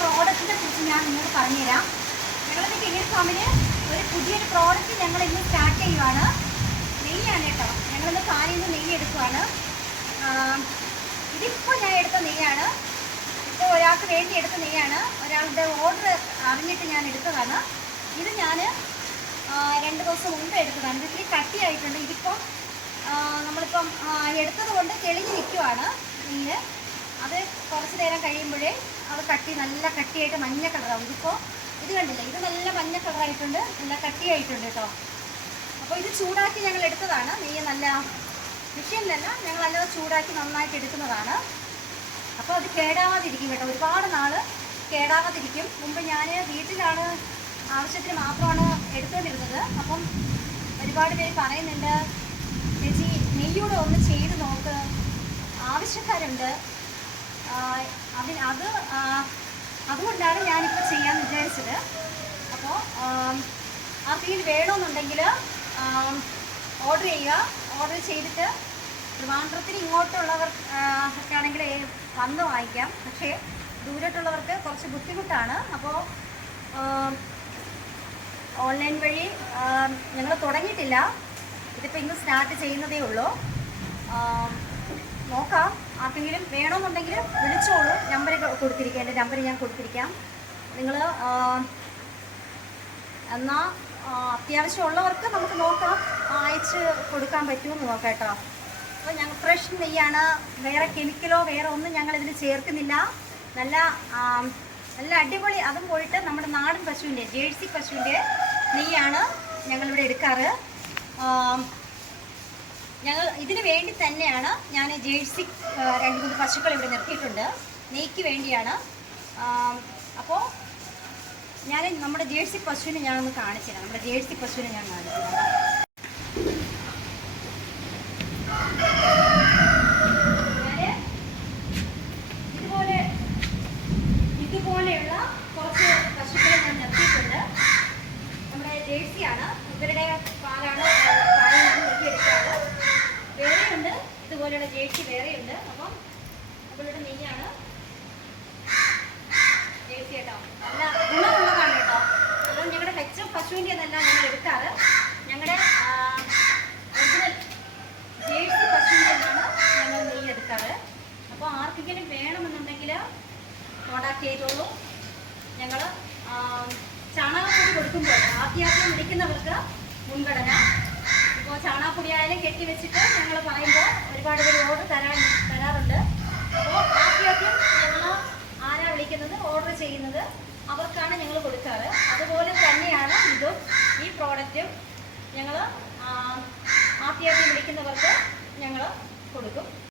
പ്രോഡക്റ്റിനെ കുറിച്ച് ഞാൻ നിങ്ങളോട് പറഞ്ഞുതരാം. ഞങ്ങളുടെ കിങ്ങിണി ഫാമിന് ഒരു പുതിയൊരു പ്രോഡക്റ്റ് ഞങ്ങൾ ഇന്ന് സ്റ്റാർട്ട് ചെയ്യുവാണ്. നെയ്യാണ് കേട്ടോ. ഞങ്ങളിന്ന് പാലിൽ നിന്ന് നെയ്യ് എടുക്കുവാണ്. ഇതിപ്പോൾ ഞാൻ എടുത്ത നെയ്യാണ്. ഇപ്പോൾ ഒരാൾക്ക് വേണ്ടി എടുത്ത നെയ്യാണ്. ഒരാളുടെ ഓർഡർ അറിഞ്ഞിട്ട് ഞാൻ എടുത്തതാണ്. ഇത് ഞാൻ 2 ദിവസം മുമ്പ് എടുത്തതാണ്. ഇത് ഇത്തിരി കട്ടിയായിട്ടുണ്ട്. ഇതിപ്പം നമ്മളിപ്പം എടുത്തത് കൊണ്ട് തെളിഞ്ഞ് നിൽക്കുവാണ് നെയ്യ്. അത് കുറച്ച് നേരം കഴിയുമ്പോഴേ അത് നല്ല കട്ടിയായിട്ട് മഞ്ഞ കളറാവും. ഇതിപ്പോൾ ഇത് കണ്ടില്ല, ഇത് നല്ല മഞ്ഞ കളറായിട്ടുണ്ട്, നല്ല കട്ടിയായിട്ടുണ്ട് കേട്ടോ. അപ്പോൾ ഇത് ചൂടാക്കി ഞങ്ങൾ എടുത്തതാണ്. നെയ്യ് നല്ല മെഷീനിലല്ല, ഞങ്ങൾ നല്ലത് ചൂടാക്കി നന്നായിട്ട് എടുക്കുന്നതാണ്. അപ്പോൾ അത് കേടാവാതിരിക്കും കേട്ടോ. ഒരുപാട് നാൾ കേടാവാതിരിക്കും. മുമ്പ് ഞാൻ വീട്ടിലാണ് ആവശ്യത്തിന് മാത്രമാണ് എടുത്തുകൊണ്ടിരുന്നത്. അപ്പം ഒരുപാട് പേര് പറയുന്നുണ്ട്, ചേച്ചി നെയ്യൂടെ ഒന്ന് ചെയ്ത് നോക്ക്, ആവശ്യക്കാരുണ്ട്. അതുകൊണ്ടാണ് ഞാനിപ്പോൾ ചെയ്യാമെന്ന് വിചാരിച്ചത്. അപ്പോൾ ആർക്കെങ്കിലും വേണമെന്നുണ്ടെങ്കിൽ ഓർഡർ ചെയ്യുക. ഓർഡർ ചെയ്തിട്ട് ട്രിവാൻഡ്രത്തിന് ഇങ്ങോട്ടുള്ളവർക്കാണെങ്കിൽ വന്ന് വാങ്ങിക്കാം. പക്ഷേ ദൂരത്തുള്ളവർക്ക് കുറച്ച് ബുദ്ധിമുട്ടാണ്. അപ്പോൾ ഓൺലൈൻ വഴി ഞങ്ങൾ തുടങ്ങിയിട്ടില്ല. ഇതിപ്പോൾ ഇന്ന് സ്റ്റാർട്ട് ചെയ്യുന്നതേ ഉള്ളൂ. നോക്കാം. ആർക്കെങ്കിലും വേണമെന്നുണ്ടെങ്കിൽ വിളിച്ചോളൂ. നമ്പർ കൊടുത്തിരിക്കാം, എൻ്റെ നമ്പർ ഞാൻ കൊടുത്തിരിക്കാം. നിങ്ങൾ എന്നാൽ അത്യാവശ്യമുള്ളവർക്ക് നമുക്ക് നോക്കാം, അയച്ച് കൊടുക്കാൻ പറ്റുമെന്ന് നോക്കാം കേട്ടോ. അപ്പോൾ ഞങ്ങൾ ഫ്രഷ് നെയ്യാണ്. വേറെ കെമിക്കലോ വേറെ ഒന്നും ഞങ്ങളിതിൽ ചേർക്കുന്നില്ല. നല്ല അടിപൊളി. അതും പോയിട്ട് നമ്മുടെ നാടൻ പശുവിൻ്റെ, ജേഴ്സി പശുവിൻ്റെ നെയ്യാണ് ഞങ്ങളിവിടെ എടുക്കാറ്. ഞങ്ങൾ ഇതിന് വേണ്ടി തന്നെയാണ് ഞാൻ ജേഴ്സി 2-3 പശുക്കൾ ഇവിടെ നിർത്തിയിട്ടുണ്ട്. നെയ്ക്ക് വേണ്ടിയാണ്. അപ്പോൾ ഞാൻ നമ്മുടെ ജേഴ്സി പശുവിനെ ഞാനൊന്ന് കാണിച്ചു തരാം. നമ്മുടെ ജേഴ്സി പശുവിനെ ഞാൻ കാണിച്ചു തരാം. ഇതുപോലെയുള്ള കുറച്ച് പശുക്കളെ ഞാൻ നിർത്തിയിട്ടുണ്ട്. നമ്മുടെ ജേഴ്സിയാണ്. ഇവരുടെ പാലാണ് നെയ്യെടുക്കാറ്. വേറെയുണ്ട്, ഇതുപോലെയുള്ള ജേഴ്സി വേറെയുണ്ട്. അപ്പം അവളുടെ നെയ്യാണ് ജേഴ്സി കേട്ടോ. നല്ല ഗുണമുള്ളതാണ് കേട്ടോ. അപ്പം ഞങ്ങളുടെ മെച്ചം പശുവിൻ്റെ എന്നല്ല ഞങ്ങൾ എടുക്കാറ്. ഞങ്ങളുടെ ഒറിജിനൽ ജേഴ്സി പശുവിൻ്റെ എന്നാണ് ഞങ്ങൾ നെയ്യ് എടുക്കാറ്. അപ്പോൾ ആർക്കെങ്കിലും വേണമെന്നുണ്ടെങ്കിൽ കോണ്ടാക്ട് ചെയ്തോളൂ. ഞങ്ങൾ ചാണകപ്പൊടി കൊടുക്കുമ്പോൾ ആദ്യം വിളിക്കുന്നവർക്ക് മുൻഗണന. ഇപ്പോൾ ചാണകപ്പൊടി ആയാലും കെട്ടി വെച്ചിട്ട് ഞങ്ങൾ പറയുമ്പോൾ ഒരുപാട് പേര് ഓർഡർ തരാറുണ്ട്. അപ്പോൾ ആദ്യം ഞങ്ങൾ ആരാ വിളിക്കുന്നത്, ഓർഡർ ചെയ്യുന്നത്, അവർക്കാണ് ഞങ്ങൾ കൊടുക്കാറ്. അതുപോലെ തന്നെയാണ് ഇതും, ഈ പ്രോഡക്റ്റും ഞങ്ങൾ ആദ്യം വിളിക്കുന്നവർക്ക് ഞങ്ങൾ കൊടുക്കും.